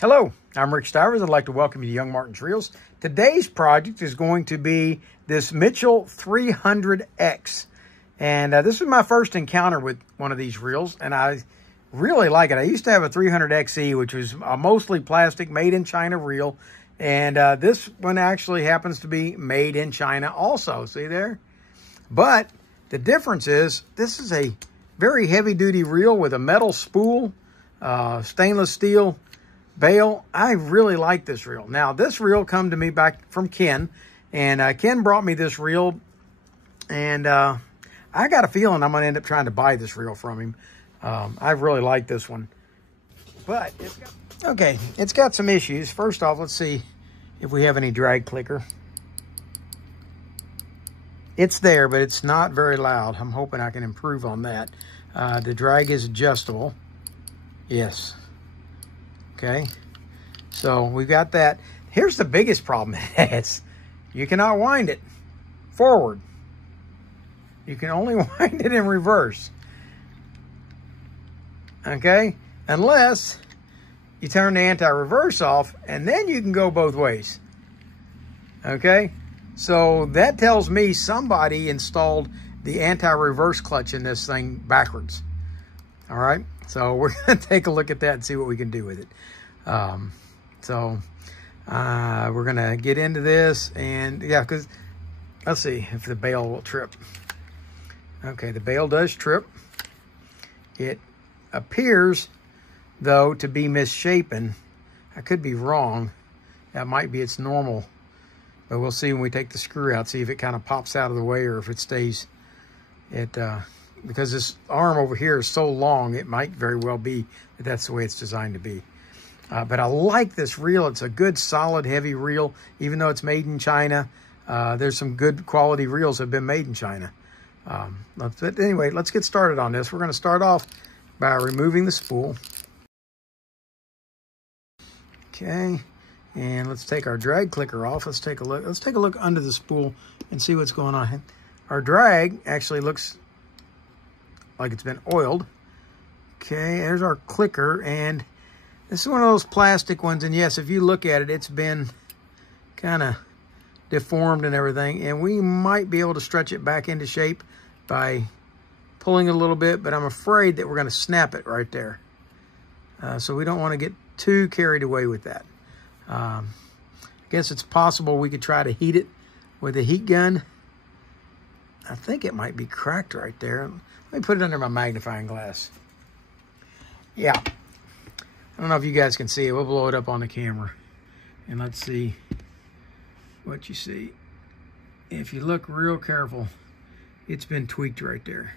Hello, I'm Rick Stivers. I'd like to welcome you to Young Martin's Reels. Today's project is going to be this Mitchell 300X. And this is my first encounter with one of these reels, and I really like it. I used to have a 300XE, which was a mostly plastic, made in China reel. And this one actually happens to be made in China also. See there? But the difference is this is a very heavy-duty reel with a metal spool, stainless steel bail. I really like this reel. Now, this reel come to me back from Ken, and Ken brought me this reel, and I got a feeling I'm going to end up trying to buy this reel from him. I really like this one, but it's got some issues. First off, let's see if we have any drag clicker. It's there, but it's not very loud. I'm hoping I can improve on that. The drag is adjustable. Yes. Okay, so we've got that. Here's the biggest problem it has. You cannot wind it forward. You can only wind it in reverse. Okay, unless you turn the anti-reverse off, and then you can go both ways. Okay, so that tells me somebody installed the anti-reverse clutch in this thing backwards. All right, so we're going to take a look at that and see what we can do with it. We're going to get into this, and yeah, because let's see if the bail will trip. Okay, the bail does trip. It appears, though, to be misshapen. I could be wrong. That might be its normal, but we'll see when we take the screw out, see if it kind of pops out of the way or if it stays. Because this arm over here is so long, it might very well be that that's the way it's designed to be. But I like this reel. It's a good, solid, heavy reel, even though it's made in China. There's some good quality reels that have been made in China. But anyway, let's get started on this. We're going to start off by removing the spool. Okay, and let's take our drag clicker off. Let's take a look. Let's take a look under the spool and see what's going on. Our drag actually looks like it's been oiled. Okay, there's our clicker, and this is one of those plastic ones, and yes, if you look at it, it's been kind of deformed and everything, and we might be able to stretch it back into shape by pulling it a little bit, but I'm afraid that we're going to snap it right there. So we don't want to get too carried away with that. I guess it's possible we could try to heat it with a heat gun. I think it might be cracked right there. Let me put it under my magnifying glass. Yeah. I don't know if you guys can see it. We'll blow it up on the camera. And let's see what you see. If you look real careful, it's been tweaked right there.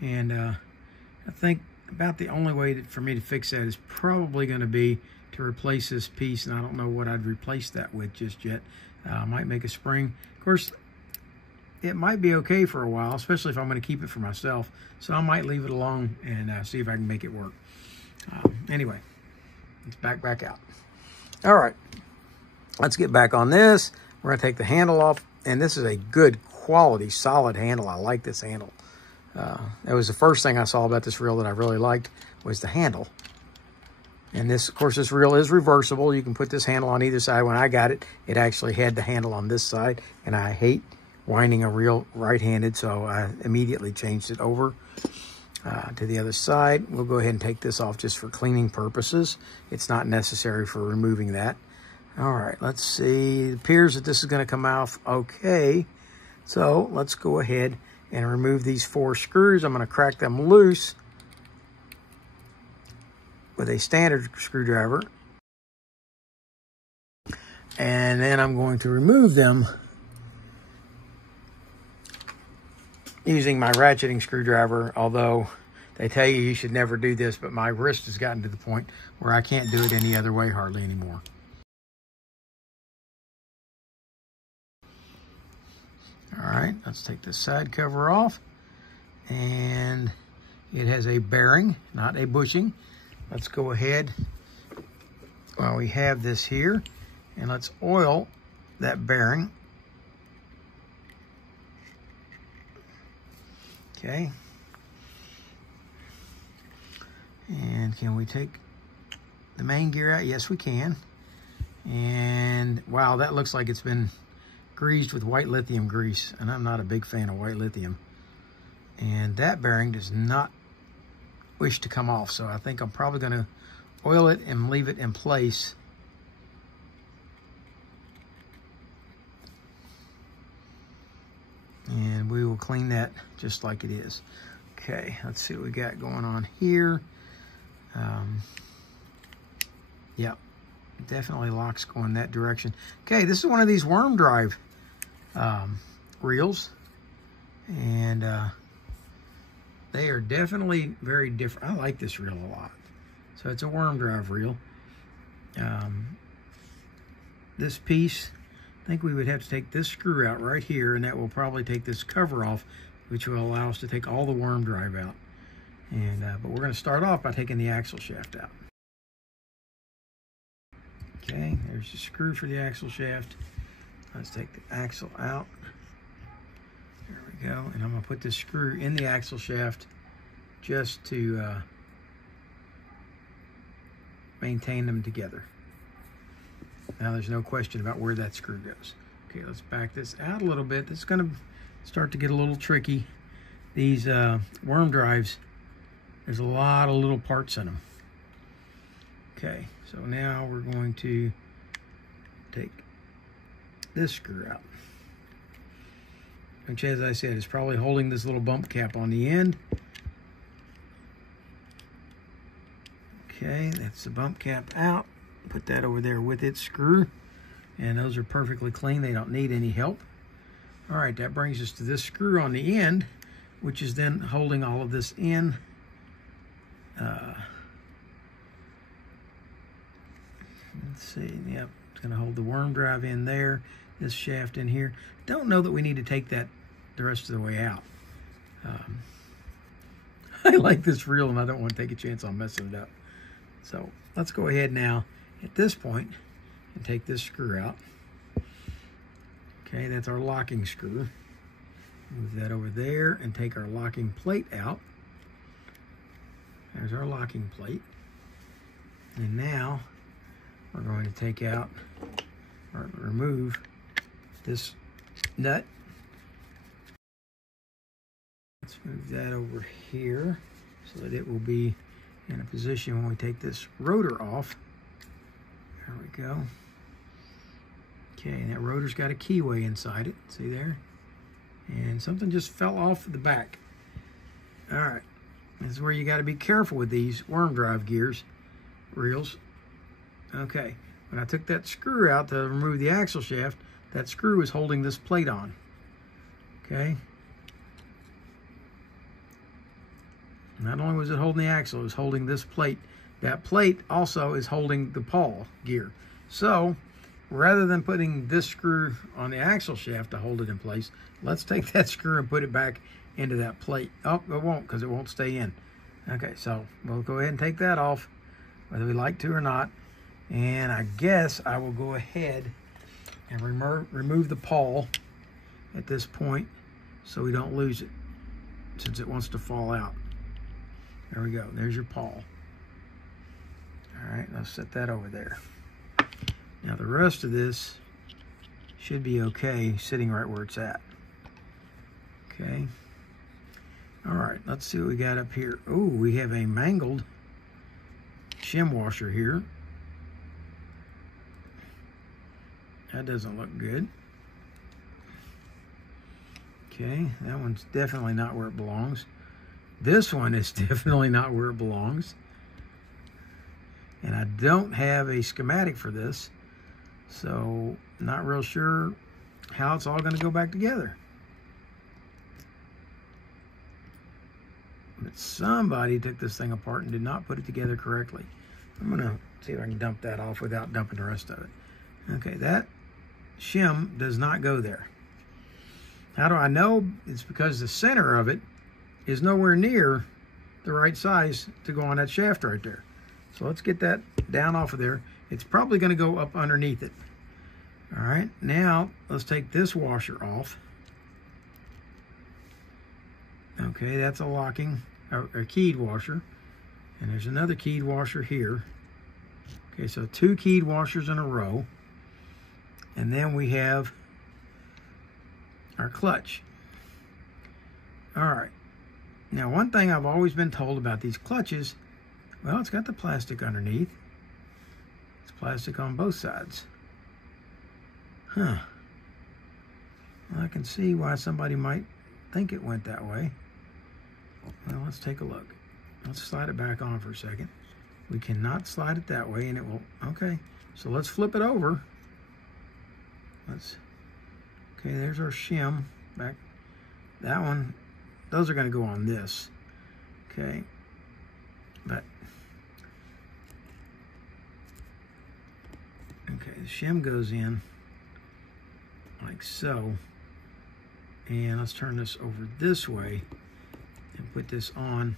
And I think about the only way for me to fix that is probably going to be to replace this piece. And I don't know what I'd replace that with just yet. I might make a spring. Of course, it might be okay for a while, especially if I'm going to keep it for myself. So I might leave it alone and see if I can make it work. Anyway, let's back out. All right, let's get back on this. We're going to take the handle off, and this is a good quality, solid handle. I like this handle. That was the first thing I saw about this reel that I really liked was the handle. And this, of course, this reel is reversible. You can put this handle on either side. When I got it, it actually had the handle on this side, and I hate winding a reel right-handed, so I immediately changed it over to the other side. We'll go ahead and take this off just for cleaning purposes. It's not necessary for removing that. All right, let's see. It appears that this is going to come off okay. So let's go ahead and remove these 4 screws. I'm going to crack them loose with a standard screwdriver. And then I'm going to remove them using my ratcheting screwdriver, although they tell you you should never do this, but my wrist has gotten to the point where I can't do it any other way hardly anymore. All right, let's take this side cover off, and it has a bearing, not a bushing. Let's go ahead while we have this here, and let's oil that bearing. Okay. And can we take the main gear out? Yes, we can. And wow, that looks like it's been greased with white lithium grease, and I'm not a big fan of white lithium. And that bearing does not wish to come off, so I think I'm probably going to oil it and leave it in place. And we will clean that just like it is. Okay, let's see what we got going on here. Yep, definitely locks going that direction. Okay, this is one of these worm drive reels, and they are definitely very different. I like this reel a lot. So it's a worm drive reel. This piece, I think we would have to take this screw out right here, and that will probably take this cover off, which will allow us to take all the worm drive out. And but we're going to start off by taking the axle shaft out. Okay, there's the screw for the axle shaft. Let's take the axle out. There we go. And I'm going to put this screw in the axle shaft just to maintain them together. Now there's no question about where that screw goes. Okay, let's back this out a little bit. This is going to start to get a little tricky. These worm drives, there's a lot of little parts in them. Okay, so now we're going to take this screw out, which, as I said, is probably holding this little bump cap on the end. Okay, that's the bump cap out. Put that over there with its screw, and those are perfectly clean. They don't need any help. All right, that brings us to this screw on the end, which is then holding all of this in. Let's see, yep, it's going to hold the worm drive in there, this shaft in here. Don't know that we need to take that the rest of the way out. I like this reel, and I don't want to take a chance on messing it up. So let's go ahead now at this point and take this screw out. Okay, that's our locking screw. Move that over there and take our locking plate out. There's our locking plate. And now we're going to take out or remove this nut. Let's move that over here so that it will be in a position when we take this rotor off. There we go. Okay, and that rotor's got a keyway inside it. See there? And something just fell off the back. All right, this is where you got to be careful with these worm drive reels. Okay, when I took that screw out to remove the axle shaft, that screw is holding this plate on. Okay. Not only was it holding the axle, it was holding this plate. That plate also is holding the pawl gear. So rather than putting this screw on the axle shaft to hold it in place, let's take that screw and put it back into that plate. Oh, it won't, because it won't stay in. Okay, so we'll go ahead and take that off, whether we like to or not. And I guess I will go ahead and remove the pawl at this point so we don't lose it, since it wants to fall out. There we go. There's your pawl. All right, let's set that over there. Now the rest of this should be okay, sitting right where it's at. Okay. All right, let's see what we got up here. Oh, we have a mangled shim washer here. That doesn't look good. Okay, that one's definitely not where it belongs. This one is definitely not where it belongs. And I don't have a schematic for this, so not real sure how it's all going to go back together. But somebody took this thing apart and did not put it together correctly. I'm going to see if I can dump that off without dumping the rest of it. Okay, that shim does not go there. How do I know? It's because the center of it is nowhere near the right size to go on that shaft right there. So let's get that down off of there. It's probably going to go up underneath it. All right, now let's take this washer off. Okay, that's a locking, a keyed washer. And there's another keyed washer here. Okay, so 2 keyed washers in a row. And then we have our clutch. All right. Now, one thing I've always been told about these clutches, well, it's got the plastic underneath. It's plastic on both sides. Huh. Well, I can see why somebody might think it went that way. Well, let's take a look. Let's slide it back on for a second. We cannot slide it that way and it will, okay. So let's flip it over. Okay, there's our shim back. That one, those are gonna go on this. Okay, but, okay, the shim goes in like so. And let's turn this over this way and put this on.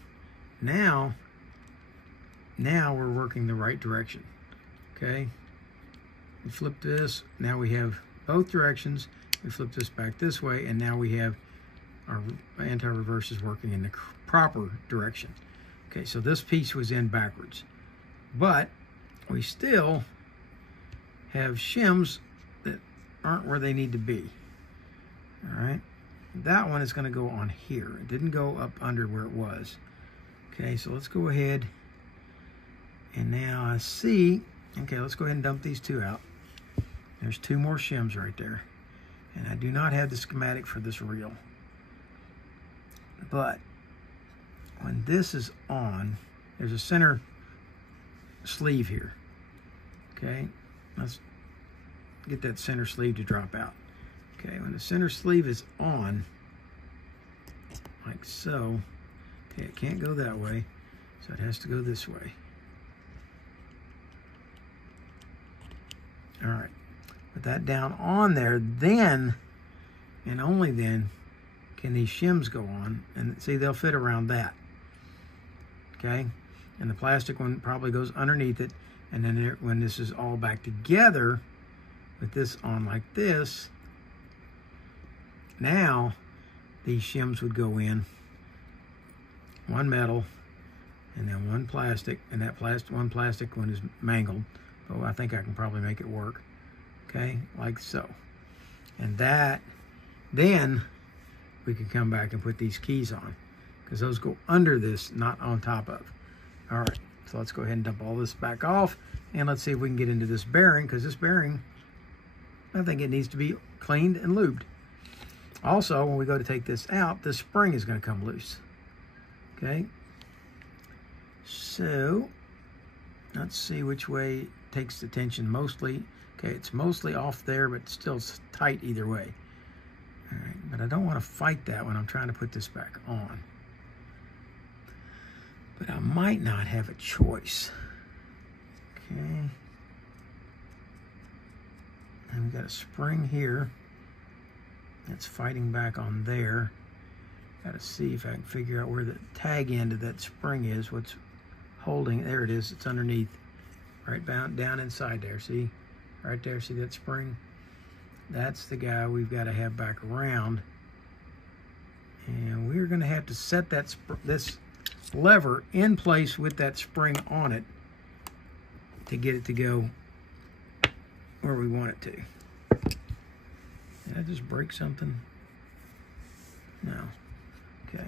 Now we're working the right direction. Okay, we flip this. Now we have both directions. We flip this back this way, and now we have our anti-reverse is working in the proper direction. Okay, so this piece was in backwards, but we still have shims that aren't where they need to be. All right, that one is going to go on here. It didn't go up under where it was. Okay, so let's go ahead, and now I see, okay, let's go ahead and dump these 2 out. There's 2 more shims right there. And I do not have the schematic for this reel. But when this is on, there's a center sleeve here. Okay, let's get that center sleeve to drop out. Okay, when the center sleeve is on, like so, okay, it can't go that way, so it has to go this way. All right, put that down on there, then, and only then, can these shims go on, and see, they'll fit around that. Okay, and the plastic one probably goes underneath it, and then when this is all back together, with this on like this, now these shims would go in, one metal, and then one plastic, and that one plastic one is mangled, but I think I can probably make it work. Okay, like so. And that, then we can come back and put these keys on, because those go under this, not on top of. All right, so let's go ahead and dump all this back off, and let's see if we can get into this bearing, because this bearing, I think it needs to be cleaned and lubed. Also, when we go to take this out, this spring is going to come loose. Okay, so let's see which way takes the tension mostly. Okay, it's mostly off there, but still tight either way. All right, but I don't want to fight that when I'm trying to put this back on. But I might not have a choice. Okay. And we've got a spring here that's fighting back on there. Got to see if I can figure out where the tag end of that spring is. What's holding? There it is. It's underneath, right down inside there. See, right there. See that spring? That's the guy we've got to have back around, and we're going to have to set that this lever in place with that spring on it to get it to go where we want it to. Did I just break something? No. Okay.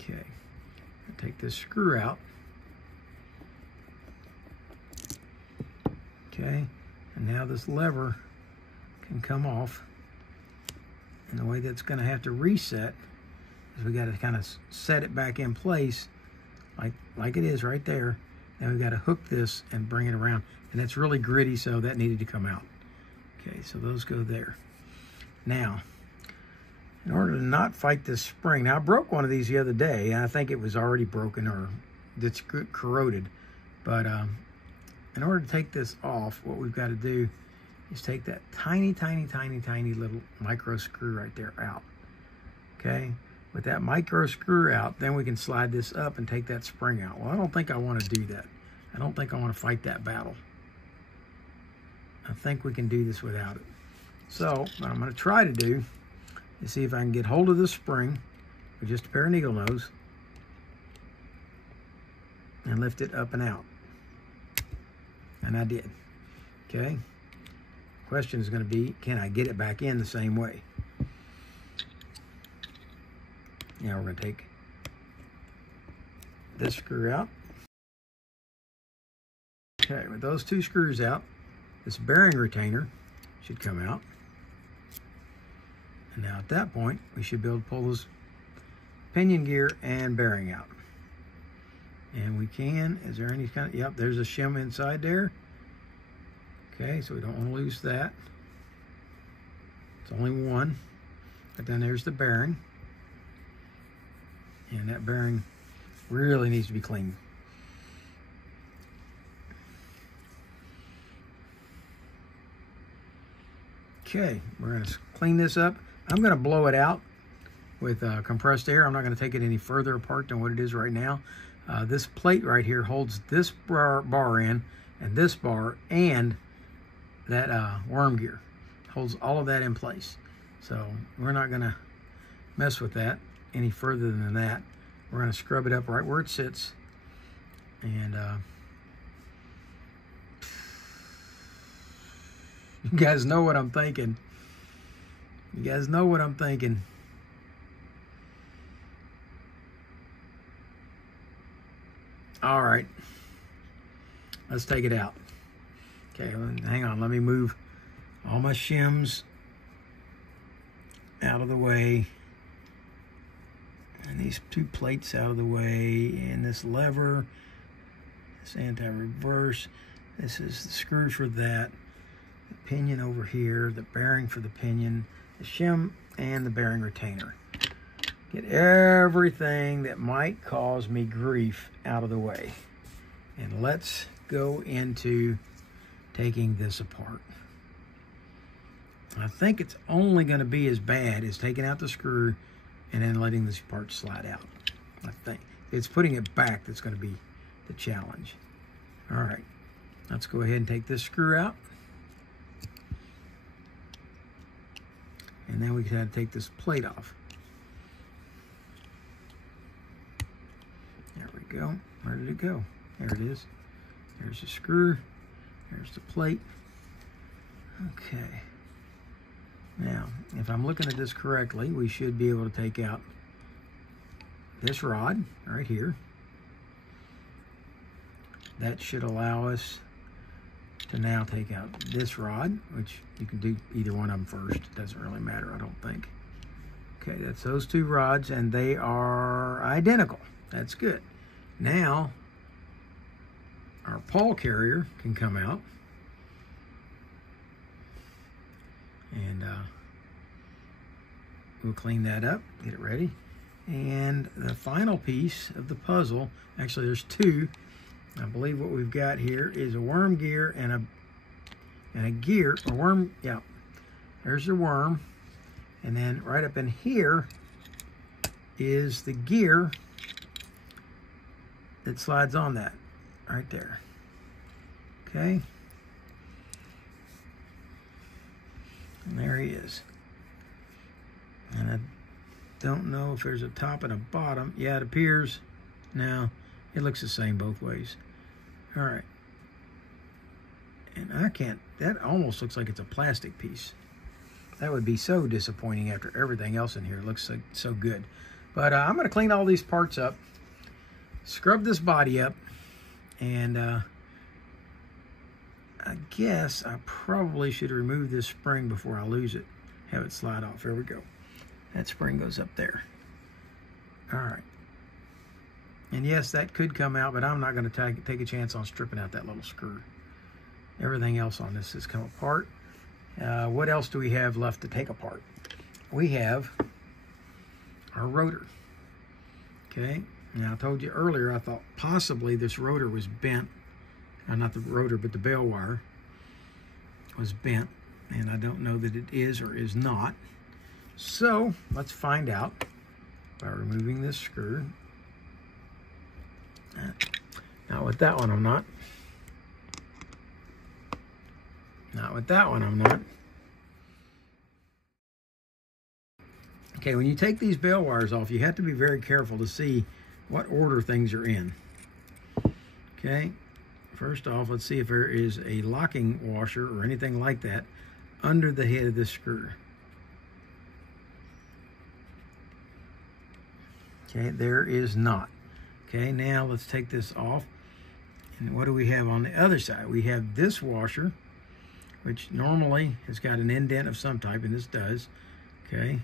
Okay. I'll take this screw out. Okay. And now this lever can come off. And the way that's going to have to reset is we got to kind of set it back in place like it is right there. Now we've got to hook this and bring it around. And it's really gritty, so that needed to come out. Okay, so those go there. Now, in order to not fight this spring, now I broke one of these the other day, and I think it was already broken or it's corroded. But in order to take this off, what we've got to do is take that tiny, tiny, tiny, tiny little micro screw right there out. Okay, with that micro screw out, then we can slide this up and take that spring out. Well, I don't think I want to do that. I don't think I want to fight that battle. I think we can do this without it. So what I'm going to try to do to see if I can get hold of this spring with just a pair of needle nose and lift it up and out. And I did. Okay. Question is going to be, can I get it back in the same way? Now we're going to take this screw out. Okay, with those two screws out, this bearing retainer should come out. And now at that point, we should be able to pull this pinion gear and bearing out. And we can, is there any kind of, yep, there's a shim inside there. Okay, so we don't want to lose that. It's only one. But then there's the bearing. And that bearing really needs to be cleaned. Okay, we're going to clean this up. I'm going to blow it out with compressed air. I'm not going to take it any further apart than what it is right now. This plate right here holds this bar in, and this bar, and that worm gear. Holds all of that in place. So we're not going to mess with that any further than that. We're going to scrub it up right where it sits. And you guys know what I'm thinking. You guys know what I'm thinking. All right. Let's take it out. Okay, hang on. Let me move all my shims out of the way. And these two plates out of the way. And this lever. This anti-reverse. This is the screw for that. The pinion over here. The bearing for the pinion. The shim and the bearing retainer. Get everything that might cause me grief out of the way. And let's go into taking this apart. I think it's only going to be as bad as taking out the screw and then letting this part slide out. I think it's putting it back that's going to be the challenge. All right, let's go ahead and take this screw out. And then we got to take this plate off. There we go. Where did it go? There it is. There's the screw. There's the plate. Okay. Now, if I'm looking at this correctly, we should be able to take out this rod right here. That should allow us to now take out this rod, which you can do either one of them first. It doesn't really matter, I don't think. Okay, that's those two rods, and they are identical. That's good. Now, our pawl carrier can come out. And we'll clean that up, get it ready. And the final piece of the puzzle, actually there's two. I believe what we've got here is a worm gear and a gear, a worm, yeah. There's the worm. And then right up in here is the gear that slides on that, right there. Okay. And there he is. And I don't know if there's a top and a bottom. Yeah, it appears. Now, it looks the same both ways. All right. And I can't, that almost looks like it's a plastic piece. That would be so disappointing after everything else in here. It looks so good. But I'm going to clean all these parts up, scrub this body up, and I guess I probably should remove this spring before I lose it. Have it slide off. There we go. That spring goes up there. All right. And yes, that could come out, but I'm not going to take a chance on stripping out that little screw. Everything else on this has come apart. What else do we have left to take apart? We have our rotor. Okay. Now, I told you earlier, I thought possibly this rotor was bent. Not the rotor, but the bale wire was bent. And I don't know that it is or is not. So, let's find out by removing this screw. Not with that one, I'm not. Not with that one, I'm not. Okay, when you take these bell wires off, you have to be very careful to see what order things are in. Okay, first off, let's see if there is a locking washer or anything like that under the head of this screw. Okay, there is not. Okay, now let's take this off. And what do we have on the other side? We have this washer, which normally has got an indent of some type, and this does. Okay.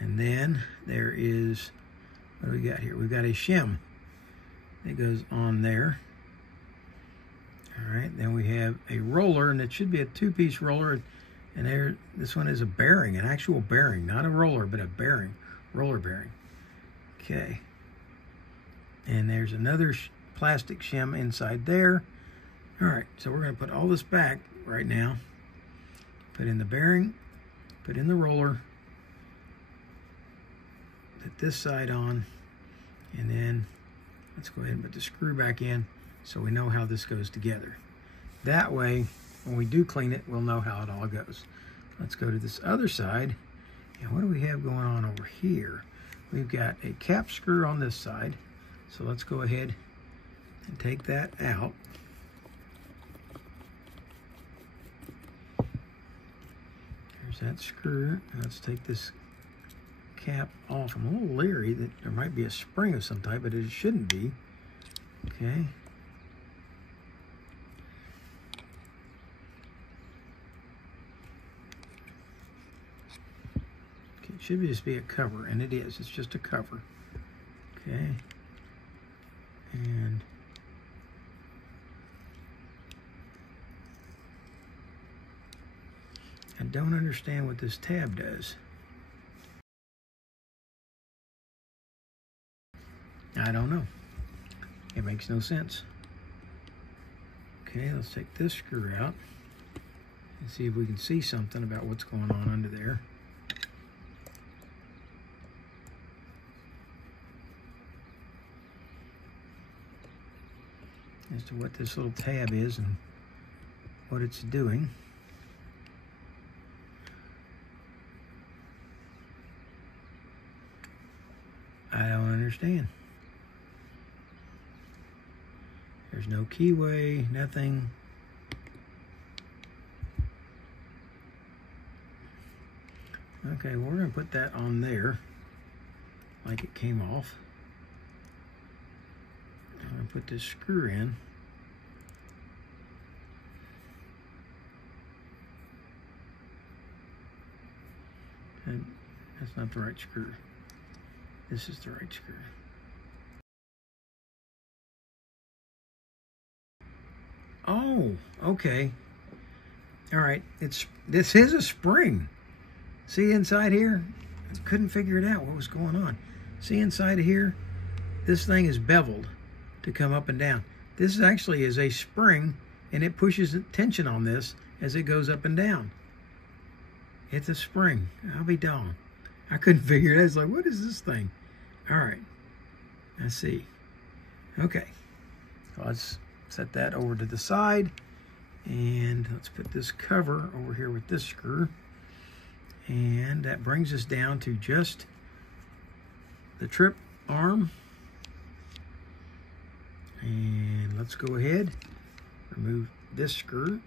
And then there is, what do we got here? We've got a shim that goes on there. All right, then we have a roller, and it should be a two-piece roller. And there, this one is a bearing, an actual bearing, not a roller, but a bearing, roller bearing. Okay. And there's another plastic shim inside there. All right, so we're going to put all this back right now. Put in the bearing, put in the roller, put this side on, and then let's go ahead and put the screw back in so we know how this goes together. That way, when we do clean it, we'll know how it all goes. Let's go to this other side. And what do we have going on over here? We've got a cap screw on this side. So let's go ahead and take that out. There's that screw. Let's take this cap off. I'm a little leery that there might be a spring of some type, but it shouldn't be. Okay. It should just be a cover, and it is. It's just a cover. Okay. And I don't understand what this tab does. I don't know. It makes no sense. Okay, let's take this screw out and see if we can see something about what's going on under there. As to what this little tab is and what it's doing. I don't understand. There's no keyway, nothing. Okay, we're going to put that on there like it came off. I'm going to put this screw in. And that's not the right screw. This is the right screw. Oh, okay. All right, this is a spring. See inside here? I couldn't figure it out what was going on. See inside of here? This thing is beveled to come up and down. This actually is a spring, and it pushes tension on this as it goes up and down. It's a spring. I'll be doggone. I couldn't figure it out. I was like, what is this thing? All right. I see. Okay. So let's set that over to the side. And let's put this cover over here with this screw. And that brings us down to just the trip arm. And let's go ahead, remove this screw.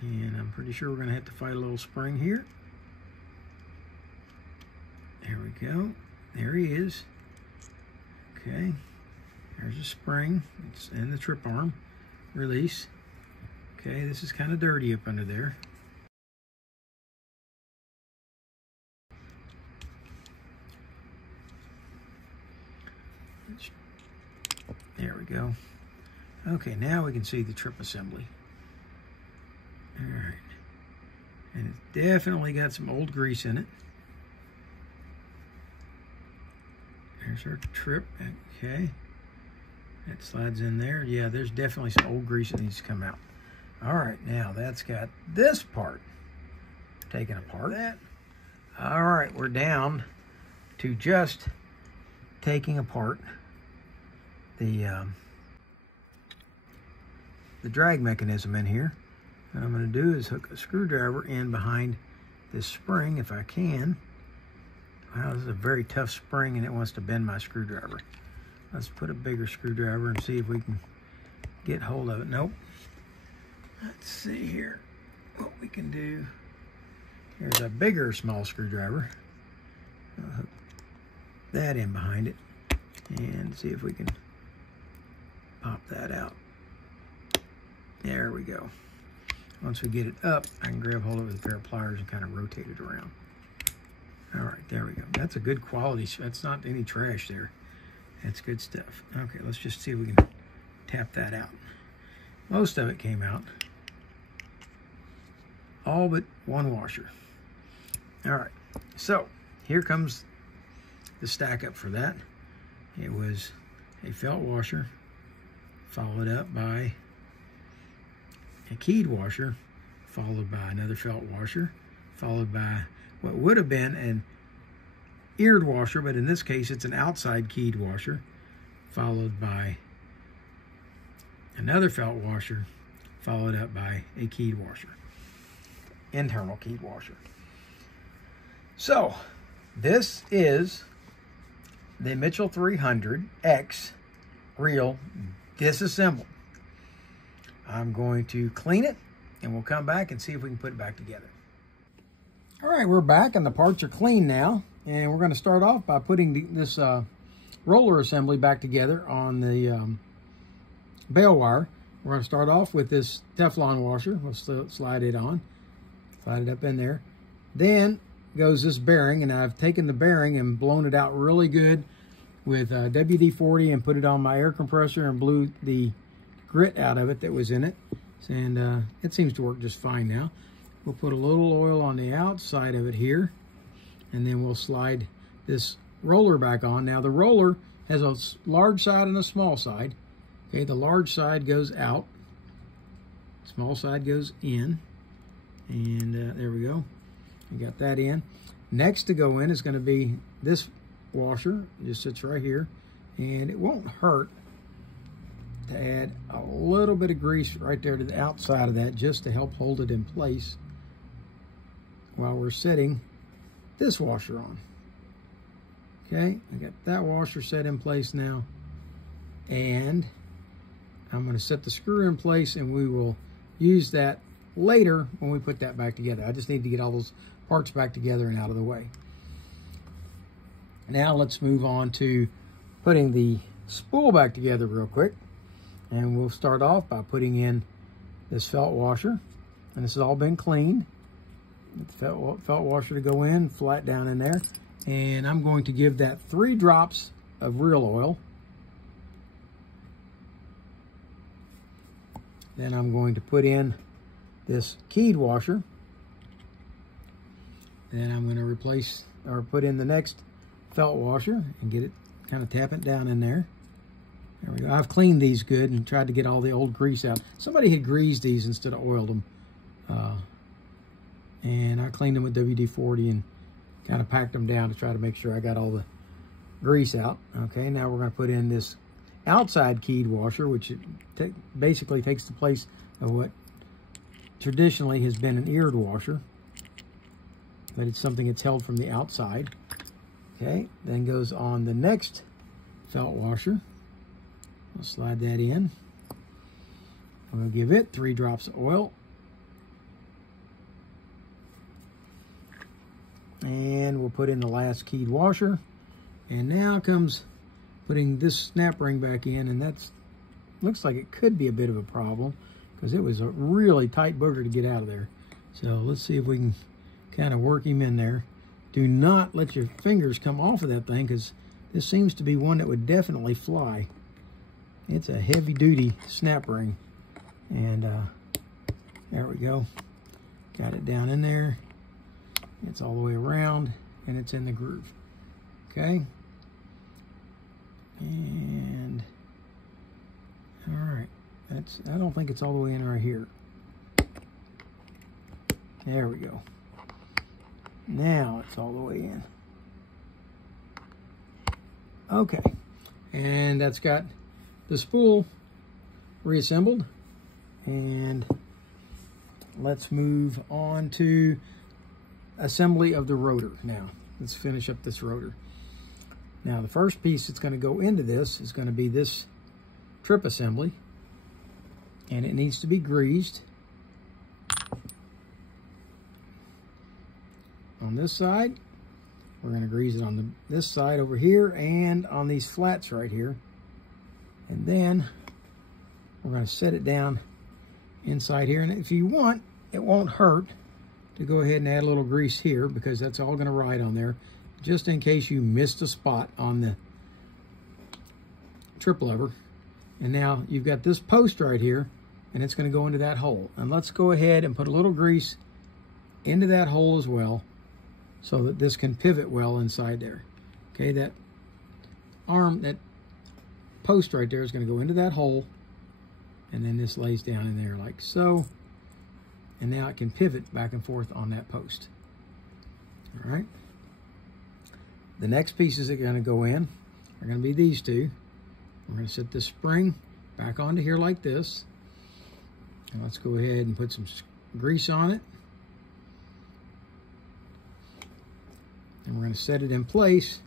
And I'm pretty sure we're going to have to fight a little spring here. There we go. There he is. Okay. There's a spring. It's in the trip arm. Release. Okay, this is kind of dirty up under there. There we go. Okay, now we can see the trip assembly. All right. And it's definitely got some old grease in it. There's our trip. Okay. That slides in there. Yeah, there's definitely some old grease that needs to come out. All right, now that's got this part taken apart. All right, we're down to just taking apart the drag mechanism in here. what I'm going to do is hook a screwdriver in behind this spring if I can. Wow, this is a very tough spring and it wants to bend my screwdriver. Let's put a bigger screwdriver and see if we can get hold of it. Nope. Let's see here what we can do. Here's a bigger small screwdriver. I'll hook that in behind it and see if we can pop that out. There we go. Once we get it up, I can grab hold of it with a pair of pliers and kind of rotate it around. All right, there we go. That's a good quality. That's not any trash there. That's good stuff. Okay, let's just see if we can tap that out. Most of it came out. All but one washer. All right, so here comes the stack up for that. It was a felt washer, followed up by a keyed washer, followed by another felt washer, followed by what would have been an eared washer, but in this case it's an outside keyed washer, followed by another felt washer, followed up by a keyed washer, internal keyed washer. So this is the Mitchell 300X reel disassembled. I'm going to clean it and we'll come back and see if we can put it back together. All right, we're back and the parts are clean now. And we're going to start off by putting this roller assembly back together on the bail wire. We're going to start off with this Teflon washer. We'll slide it on, slide it up in there. Then goes this bearing, and I've taken the bearing and blown it out really good with WD-40 and put it on my air compressor and blew the grit out of it that was in it. And it seems to work just fine now. We'll put a little oil on the outside of it here, and then we'll slide this roller back on. Now the roller has a large side and a small side. Okay, the large side goes out, small side goes in, and there we go. We got that in. Next to go in is going to be this washer. It just sits right here, and it won't hurt to add a little bit of grease right there to the outside of that just to help hold it in place while we're setting this washer on. Okay, I got that washer set in place now, and I'm going to set the screw in place, and we will use that later when we put that back together. I just need to get all those parts back together and out of the way. Now let's move on to putting the spool back together real quick, and we'll start off by putting in this felt washer, and this has all been cleaned. The felt washer to go in, flat down in there, and I'm going to give that 3 drops of reel oil. Then I'm going to put in this keyed washer. Then I'm going to replace or put in the next felt washer and get it, kind of tap it down in there. There we go. I've cleaned these good and tried to get all the old grease out. Somebody had greased these instead of oiled them. And I cleaned them with WD-40 and kind of packed them down to try to make sure I got all the grease out. Okay, now we're going to put in this outside keyed washer, which basically takes the place of what traditionally has been an eared washer, but it's something that's held from the outside. Okay, then goes on the next felt washer. I'll slide that in. I'm going to give it 3 drops of oil. And we'll put in the last keyed washer. And now comes putting this snap ring back in, and that's looks like it could be a bit of a problem because it was a really tight booger to get out of there. So let's see if we can kind of work him in there. Do not let your fingers come off of that thing because this seems to be one that would definitely fly. It's a heavy-duty snap ring. And there we go. Got it down in there. It's all the way around, and it's in the groove. Okay? And, all right. I don't think it's all the way in right here. There we go. Now it's all the way in. Okay. And that's got the spool reassembled. And let's move on to assembly of the rotor. Now, let's finish up this rotor. Now, the first piece that's going to go into this is going to be this trip assembly, and it needs to be greased on this side. We're going to grease it on this side over here and on these flats right here. And then we're going to set it down inside here. And if you want, it won't hurt to go ahead and add a little grease here, because that's all going to ride on there, just in case you missed a spot on the trip lever. And now you've got this post right here, and it's going to go into that hole. And let's go ahead and put a little grease into that hole as well, so that this can pivot well inside there. Okay, that arm, that post right there is going to go into that hole, and then this lays down in there like so. And now it can pivot back and forth on that post. All right. The next pieces that are going to go in are going to be these two. We're going to set this spring back onto here like this. And let's go ahead and put some grease on it. And we're going to set it in place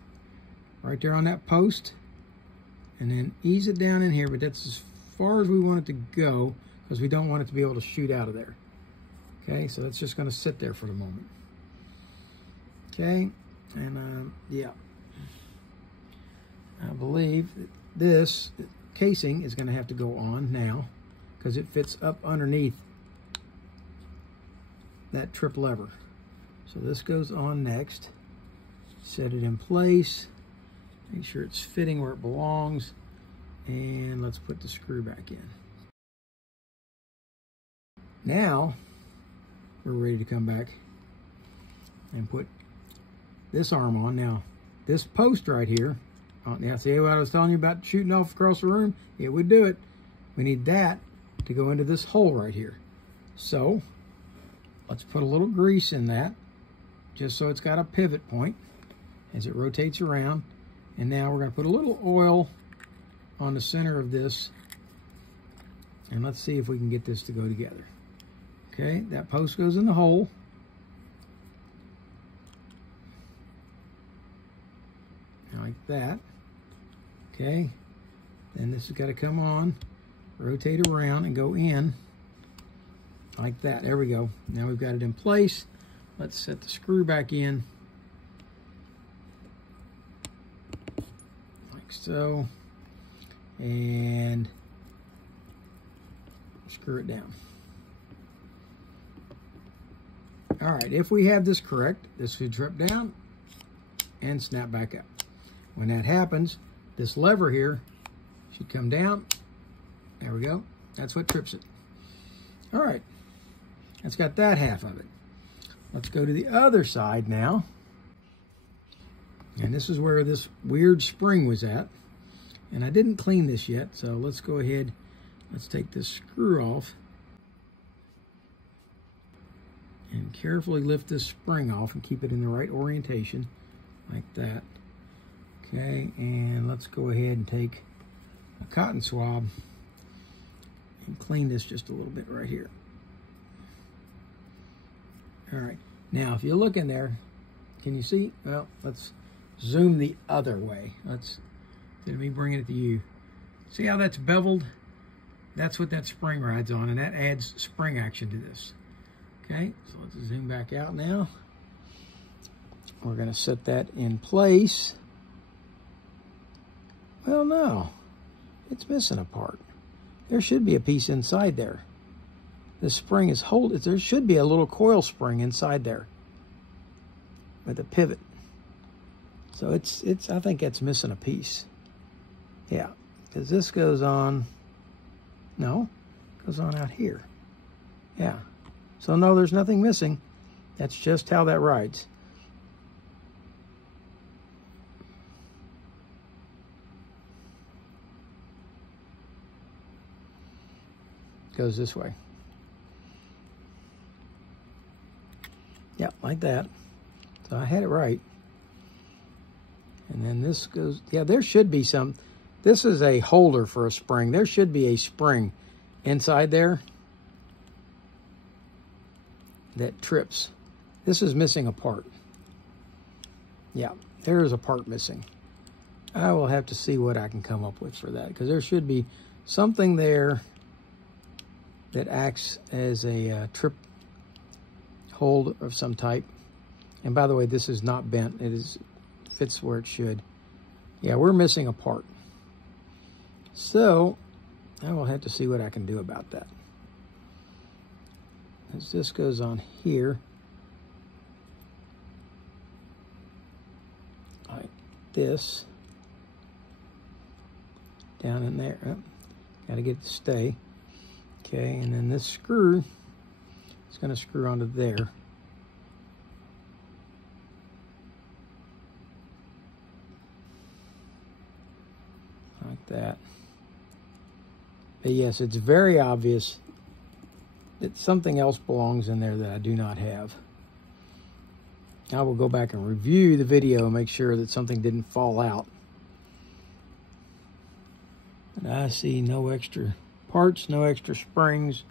right there on that post, and then ease it down in here, but that's as far as we want it to go, because we don't want it to be able to shoot out of there. Okay, so that's just going to sit there for the moment. Okay, and yeah, I believe that this casing is going to have to go on now, because it fits up underneath that trip lever. So this goes on next. Set it in place, make sure it's fitting where it belongs, and let's put the screw back in. Now we're ready to come back and put this arm on. Now this post right here, now see what I was telling you about shooting off across the room? It would do it. We need that to go into this hole right here. So let's put a little grease in that, just so it's got a pivot point as it rotates around. And now we're going to put a little oil on the center of this, and let's see if we can get this to go together. Okay, that post goes in the hole. Like that. Okay, then this has got to come on, rotate around, and go in like that. There we go. Now we've got it in place. Let's set the screw back in. So, and screw it down. All right, if we have this correct, this should drip down and snap back up. When that happens, this lever here should come down. There we go. That's what trips it. All right, that's got that half of it. Let's go to the other side now. And this is where this weird spring was at. And I didn't clean this yet, so let's go ahead. Let's take this screw off and carefully lift this spring off and keep it in the right orientation, like that. Okay, and let's go ahead and take a cotton swab and clean this just a little bit right here. All right, now if you look in there, can you see? Well, let's zoom the other way. Let me bring it to you. See how that's beveled? That's what that spring rides on, and that adds spring action to this. Okay, so let's zoom back out now. We're going to set that in place. Well, no, it's missing a part. There should be a piece inside there. This spring is there should be a little coil spring inside there with a pivot. So I think it's missing a piece. Yeah, because this goes on, no, it goes on out here. Yeah, so no, there's nothing missing. That's just how that rides. Goes this way. Yeah, like that. So I had it right. And then this goes, yeah, there should be some, this is a holder for a spring. There should be a spring inside there. that trips. This is missing a part. Yeah, there is a part missing. I will have to see what I can come up with for that, because there should be something there that acts as a trip hold of some type. And by the way, this is not bent. It fits where it should. Yeah, we're missing a part. So I will have to see what I can do about that. As this goes on here, like this, down in there. Oh, got to get it to stay. Okay, and then this screw is going to screw onto there. Like that. But yes, it's very obvious that something else belongs in there that I do not have. I will go back and review the video and make sure that something didn't fall out. And I see no extra parts, no extra springs.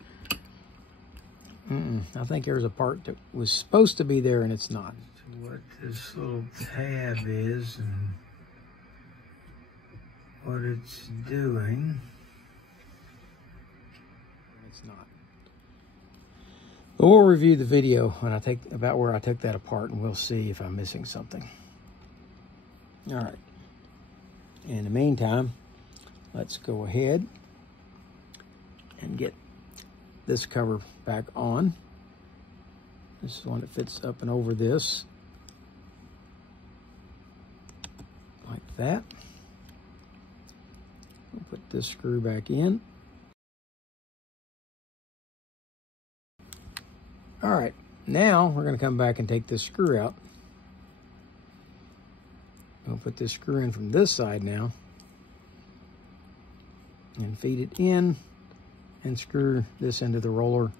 I think there's a part that was supposed to be there and it's not. What this little tab is and what it's doing. It's not. But we'll review the video when about where I took that apart, and we'll see if I'm missing something. All right. In the meantime, let's go ahead and get this cover back on. This is one that fits up and over this. Like that. We'll put this screw back in. All right, now we're going to come back and take this screw out. We'll put this screw in from this side now and feed it in and screw this into the roller.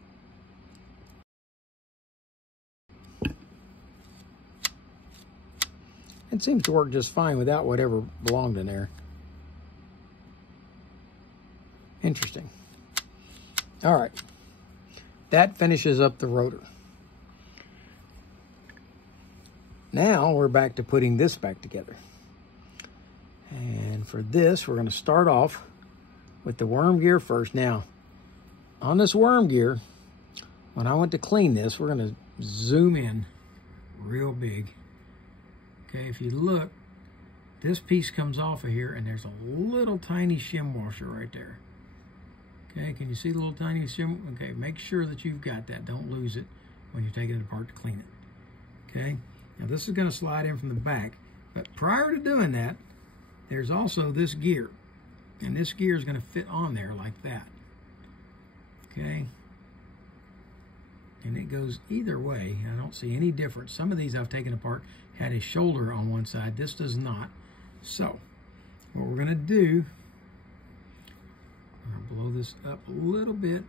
It seems to work just fine without whatever belonged in there. Interesting. All right. That finishes up the rotor. Now we're back to putting this back together. And for this, we're going to start off with the worm gear first. Now, on this worm gear, when I went to clean this, we're going to zoom in real big. Okay, if you look, this piece comes off of here, and there's a little tiny shim washer right there. Okay, can you see the little tiny shim? Okay, make sure that you've got that. Don't lose it when you're taking it apart to clean it. Okay, now this is going to slide in from the back, but prior to doing that, there's also this gear, and this gear is going to fit on there like that. Okay, and it goes either way. I don't see any difference. Some of these I've taken apart had a shoulder on one side. This does not. So what we're going to do, I'll blow this up a little bit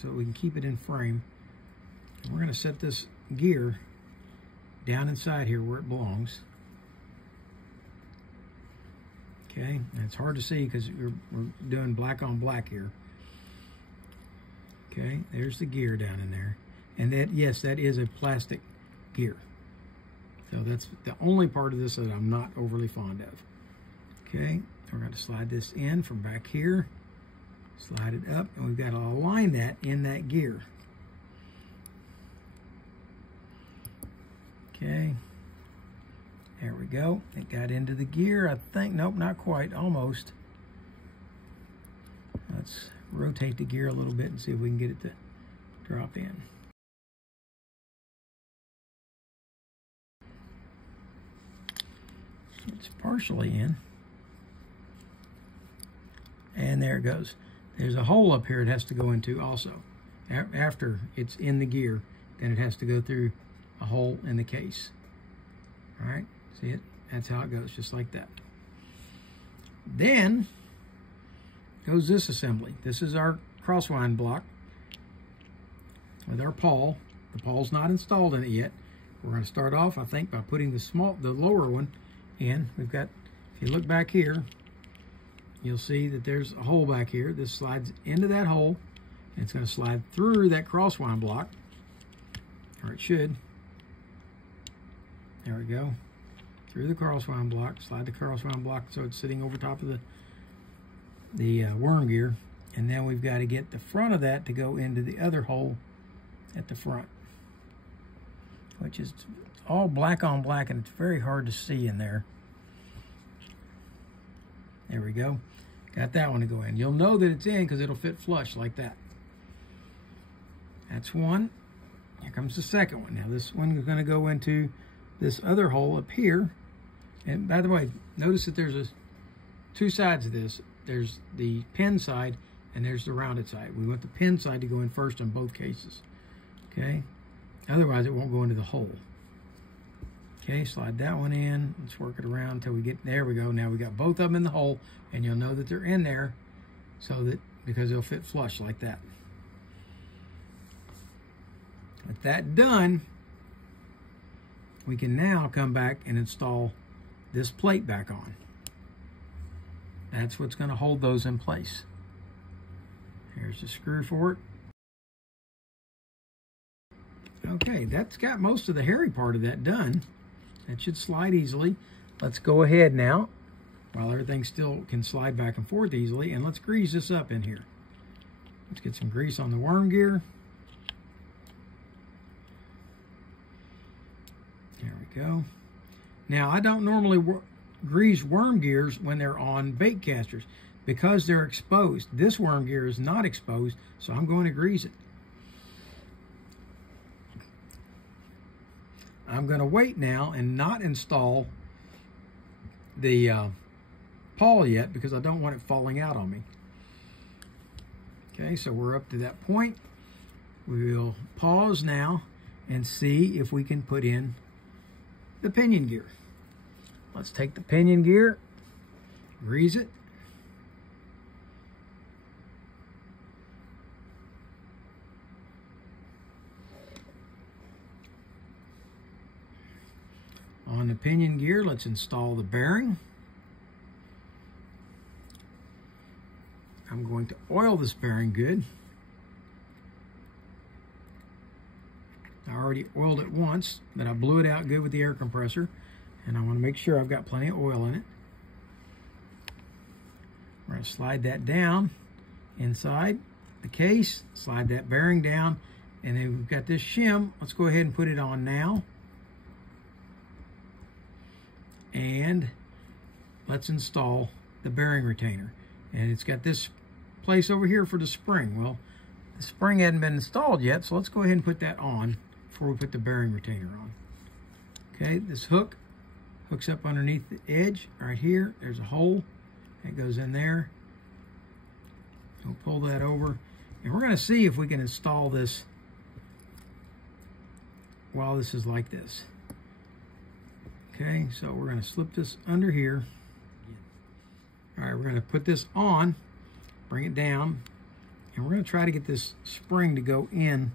so we can keep it in frame. And we're going to set this gear down inside here where it belongs. Okay, and it's hard to see because we're doing black on black here. Okay, there's the gear down in there. And that, yes, that is a plastic gear. So that's the only part of this that I'm not overly fond of. Okay, we're going to slide this in from back here, slide it up, and we've got to align that in that gear. Okay, there we go. It got into the gear, I think. Nope, not quite, almost. Let's rotate the gear a little bit and see if we can get it to drop in. It's partially in. And there it goes. There's a hole up here it has to go into also. After it's in the gear, then it has to go through a hole in the case. All right, see it? That's how it goes, just like that. Then goes this assembly. This is our crosswind block with our pawl. The pawl's not installed in it yet. We're going to start off, I think, by putting the lower one in. We've got, if you look back here, you'll see that there's a hole back here. This slides into that hole, and it's going to slide through that crosswind block or it should. There we go. Through the cross wound block, slide the cross wound block so it's sitting over top of the worm gear. And then we've got to get the front of that to go into the other hole at the front, which is all black on black, and it's very hard to see in there. There we go. Got that one to go in. You'll know that it's in because it'll fit flush like that. That's one. Here comes the second one. Now this one is going to go into this other hole up here. And by the way, notice that there's two sides of this. There's the pin side and there's the rounded side. We want the pin side to go in first in both cases. Okay? Otherwise it won't go into the hole. Okay, slide that one in. Let's work it around until we get, there we go. Now we got both of them in the hole, and you'll know that they're in there so that, because they'll fit flush like that. With that done, we can now come back and install this plate back on. That's what's going to hold those in place. Here's the screw for it. Okay, that's got most of the hairy part of that done. That should slide easily. Let's go ahead now, while everything still can slide back and forth easily, and let's grease this up in here. Let's get some grease on the worm gear. There we go. Now, I don't normally grease worm gears when they're on bait casters because they're exposed. This worm gear is not exposed, so I'm going to grease it. I'm going to wait now and not install the pawl yet because I don't want it falling out on me. Okay, so we're up to that point. We'll pause now and see if we can put in the pinion gear. Let's take the pinion gear, grease it. On the pinion gear, let's install the bearing. I'm going to oil this bearing good. I already oiled it once, but I blew it out good with the air compressor, and I want to make sure I've got plenty of oil in it. We're going to slide that down inside the case, slide that bearing down, and then we've got this shim. Let's go ahead and put it on now. And let's install the bearing retainer. And it's got this place over here for the spring. Well, the spring hadn't been installed yet, so let's go ahead and put that on before we put the bearing retainer on. Okay, this hook hooks up underneath the edge right here. There's a hole that goes in there. We'll pull that over, and we're going to see if we can install this while this is like this. Okay, so we're going to slip this under here. All right, we're going to put this on, bring it down, and we're going to try to get this spring to go in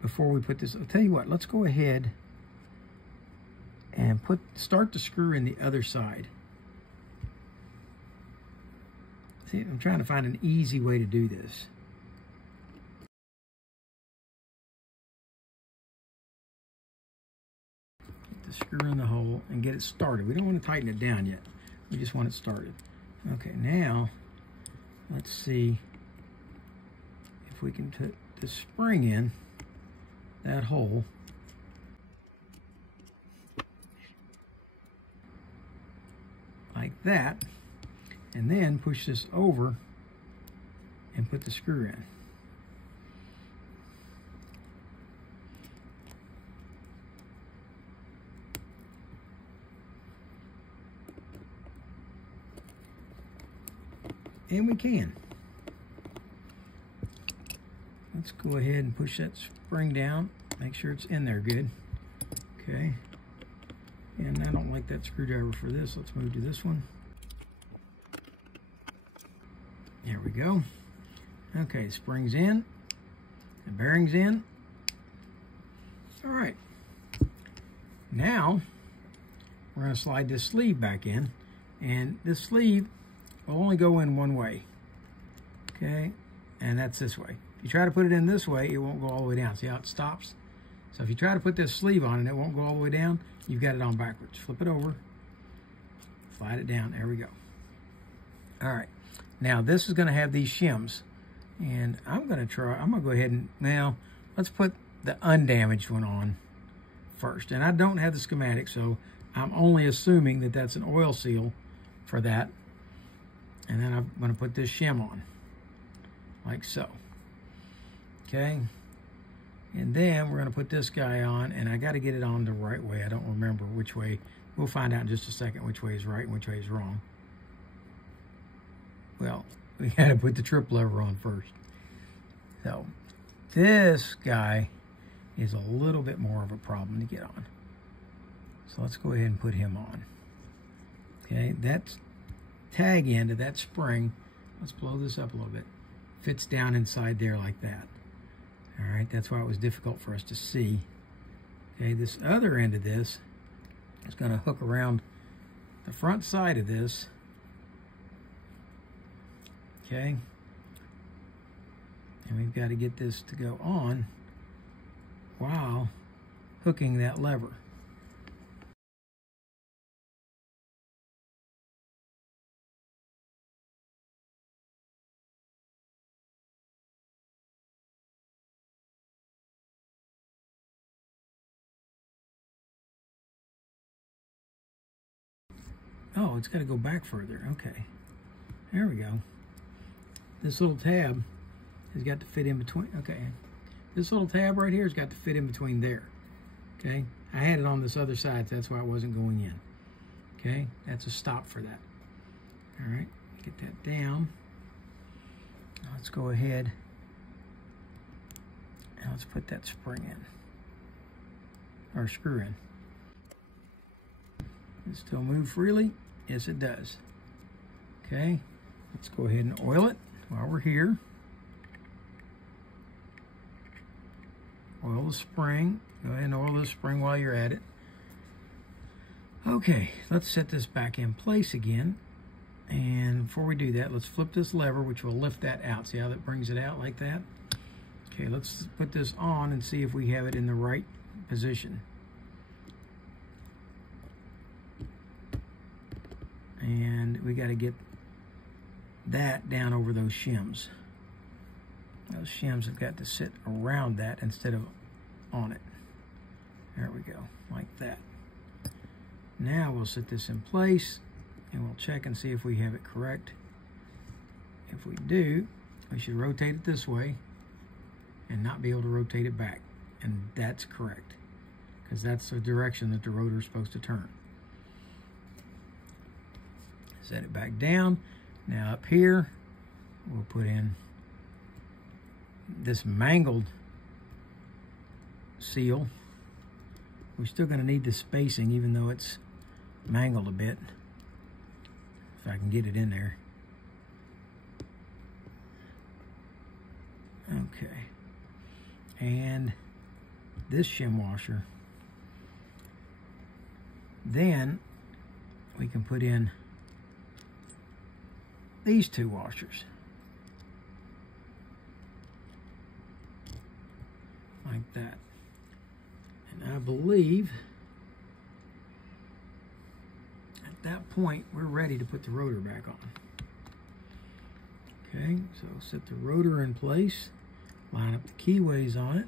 before we put this. I'll tell you what, let's go ahead and start the screw in the other side. See, I'm trying to find an easy way to do this. Screw in the hole and get it started. We don't want to tighten it down yet. We just want it started. Okay, now let's see if we can put the spring in that hole. Like that. And then push this over and put the screw in. And we can. Let's go ahead and push that spring down. Make sure it's in there good. Okay. And I don't like that screwdriver for this. Let's move to this one. There we go. Okay, spring's in. The bearing's in. All right. Now, we're going to slide this sleeve back in. And this sleeve will only go in one way, okay? And that's this way. If you try to put it in this way, it won't go all the way down. See how it stops? So if you try to put this sleeve on and it won't go all the way down, you've got it on backwards. Flip it over, slide it down, there we go. All right, now this is gonna have these shims. And I'm gonna go ahead and, now, let's put the undamaged one on first. And I don't have the schematic, so I'm only assuming that that's an oil seal for that. And then I'm gonna put this shim on, like so. Okay, and then we're gonna put this guy on, and I gotta get it on the right way. I don't remember which way. We'll find out in just a second which way is right and which way is wrong. Well, we gotta put the trip lever on first. So this guy is a little bit more of a problem to get on. So let's go ahead and put him on. Okay, that tag end of that spring, let's blow this up a little bit, fits down inside there like that. All right, that's why it was difficult for us to see. Okay, this other end of this is gonna hook around the front side of this. Okay, and we've got to get this to go on while hooking that lever. Oh, it's got to go back further. Okay, there we go. This little tab has got to fit in between. Okay, this little tab right here has got to fit in between there. Okay, I had it on this other side, so that's why it wasn't going in. Okay, that's a stop for that. All right, get that down. Now let's go ahead and let's put that spring in, or screw in. Does it still move freely? Yes, it does. Okay, let's go ahead and oil it while we're here. Oil the spring. Go ahead and oil the spring while you're at it. Okay, let's set this back in place again. And before we do that, let's flip this lever, which will lift that out. See how that brings it out like that? Okay, let's put this on and see if we have it in the right position. And we got to get that down over those shims. Those shims have got to sit around that instead of on it. There we go, like that. Now we'll set this in place and we'll check and see if we have it correct. If we do, we should rotate it this way and not be able to rotate it back. And that's correct, because that's the direction that the rotor is supposed to turn. Set it back down. Now up here, we'll put in this mangled seal. We're still going to need the spacing, even though it's mangled a bit. If I can get it in there. Okay. And this shim washer. Then we can put in these two washers. Like that. And I believe at that point we're ready to put the rotor back on. Okay, so set the rotor in place, line up the keyways on it,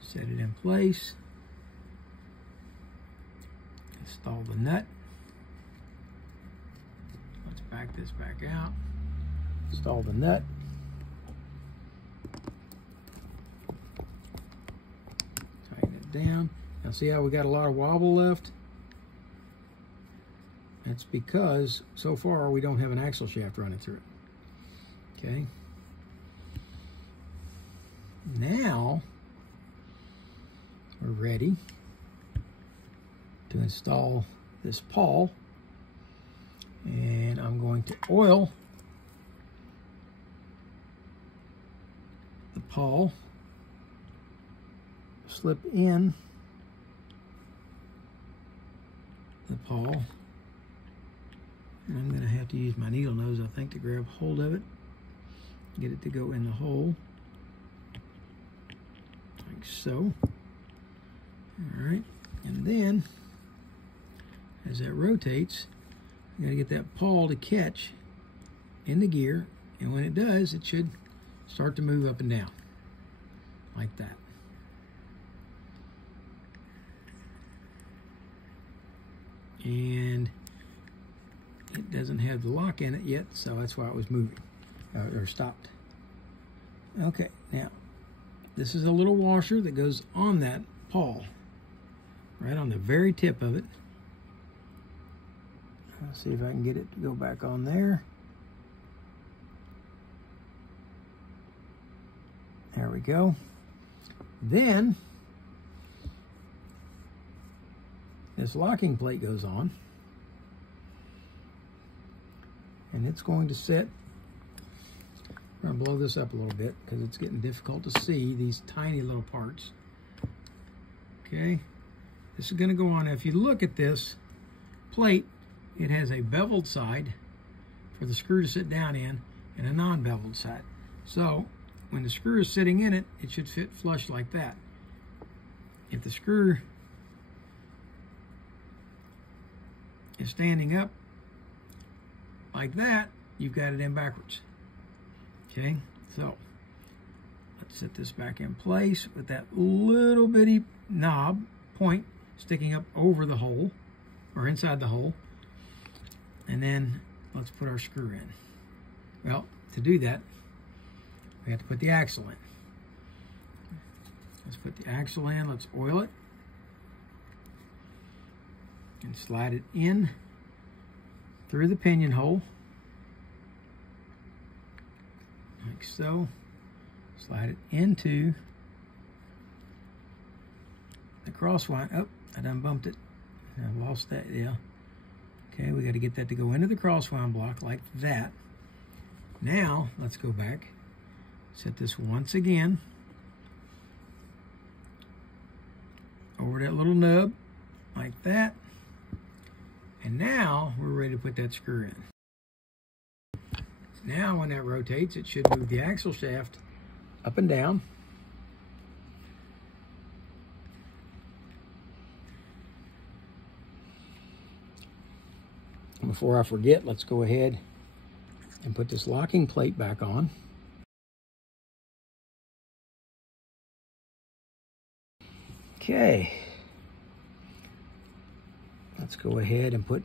set it in place, install the nut. Let's back this back out, install the nut. Down. Now see how we got a lot of wobble left? That's because so far we don't have an axle shaft running through it. Okay. Now we're ready to install this pawl, and I'm going to oil the pawl, slip in the pawl, and I'm going to have to use my needle nose, I think, to grab hold of it, get it to go in the hole. so. All right, and then as that rotates, you got to get that pawl to catch in the gear, and when it does, it should start to move up and down like that. And it doesn't have the lock in it yet, so that's why it was moving or stopped. Okay, now this is a little washer that goes on that pawl, right on the very tip of it. Let's see if I can get it to go back on there. There we go. Then this locking plate goes on, and it's going to sit. I'm going to blow this up a little bit because it's getting difficult to see these tiny little parts. Okay, this is going to go on. If you look at this plate, it has a beveled side for the screw to sit down in and a non-beveled side. So when the screw is sitting in it, it should fit flush like that. If the screw is standing up like that, you've got it in backwards. Okay, so let's set this back in place with that little bitty knob point sticking up over the hole or inside the hole. And then let's put our screw in. Well, to do that, we have to put the axle in. Let's put the axle in, let's oil it, and slide it in through the pinion hole, like so. Slide it into the crosswind. Oh, I done bumped it. I lost that, yeah. Okay, we got to get that to go into the crosswind block like that. Now, let's go back, set this once again over that little nub like that. And now we're ready to put that screw in. Now when that rotates, it should move the axle shaft up and down. Before I forget, let's go ahead and put this locking plate back on. Okay. Let's go ahead and put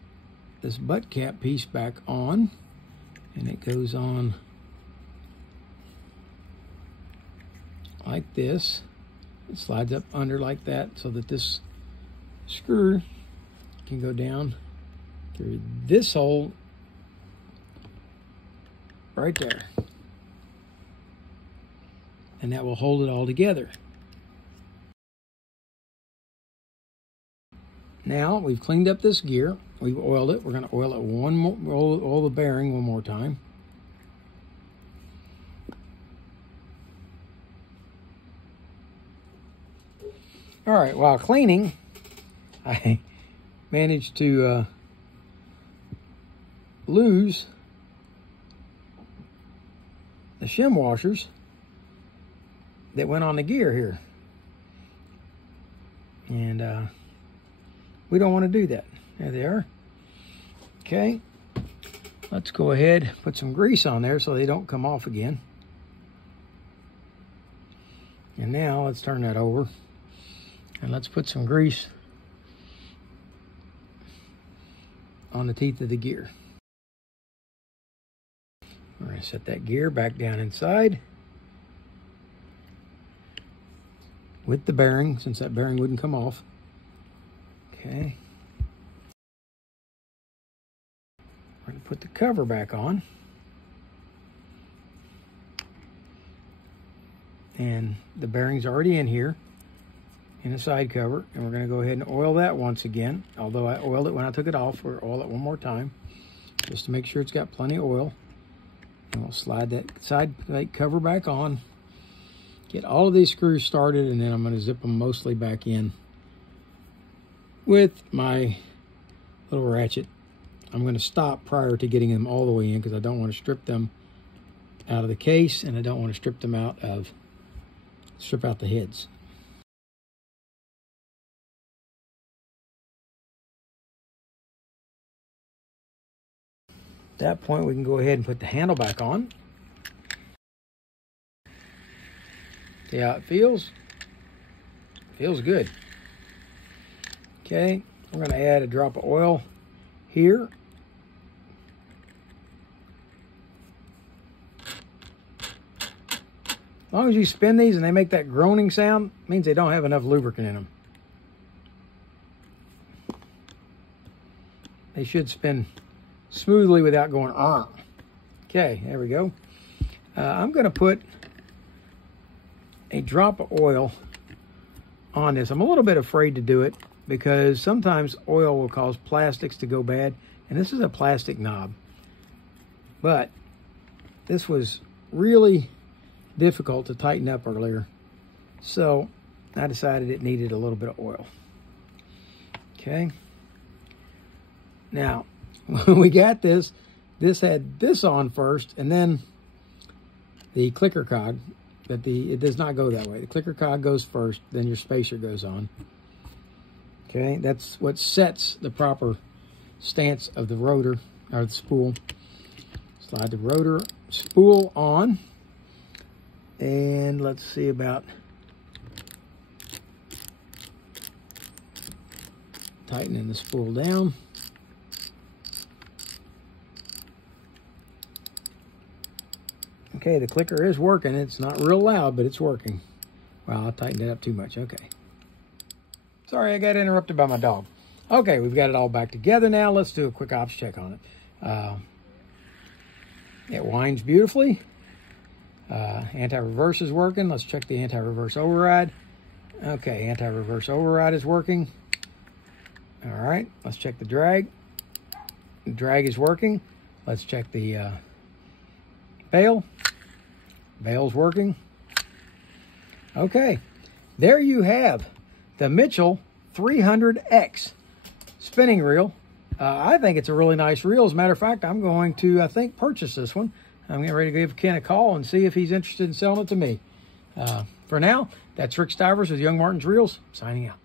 this butt cap piece back on, and it goes on like this. It slides up under like that so that this screw can go down through this hole right there, and that will hold it all together. Now we've cleaned up this gear, we've oiled it. We're going to oil it one more, oil the bearing one more time. All right, while cleaning, I managed to lose the shim washers that went on the gear here. And we don't want to do that. There they are. Okay, let's go ahead, put some grease on there so they don't come off again. And now let's turn that over and let's put some grease on the teeth of the gear. We're going to set that gear back down inside with the bearing, since that bearing wouldn't come off. Okay. We're going to put the cover back on. And the bearing's already in here in the side cover. And we're going to go ahead and oil that once again. Although I oiled it when I took it off, we'll oil it one more time just to make sure it's got plenty of oil. And we'll slide that side plate cover back on. Get all of these screws started, and then I'm going to zip them mostly back in with my little ratchet. I'm going to stop prior to getting them all the way in because I don't want to strip them out of the case, and I don't want to strip out the heads. that point, we can go ahead and put the handle back on. See how it feels? Feels good. Okay, we're going to add a drop of oil here. As long as you spin these and they make that groaning sound, it means they don't have enough lubricant in them. They should spin smoothly without going on. Okay, there we go. I'm going to put a drop of oil on this. I'm a little bit afraid to do it because sometimes oil will cause plastics to go bad, and this is a plastic knob. But this was really difficult to tighten up earlier, so I decided it needed a little bit of oil. Okay. Now, when we got this had this on first, and then the clicker cog, but it does not go that way. The clicker cog goes first, then your spacer goes on. Okay, that's what sets the proper stance of the rotor, or the spool. Slide the rotor spool on, and let's see about tightening the spool down. Okay, the clicker is working. It's not real loud, but it's working. Wow, I tightened it up too much. Okay. Sorry, I got interrupted by my dog. Okay, we've got it all back together now. Let's do a quick ops check on it. It winds beautifully. Anti-reverse is working. Let's check the anti-reverse override. Okay, anti-reverse override is working. All right, let's check the drag. The drag is working. Let's check the bail. Bail's working. Okay, there you have the Mitchell 300X spinning reel. I think it's a really nice reel. As a matter of fact, I'm going to, I think, purchase this one. I'm getting ready to give Ken a call and see if he's interested in selling it to me. For now, that's Rick Stivers with Young Martin's Reels, signing out.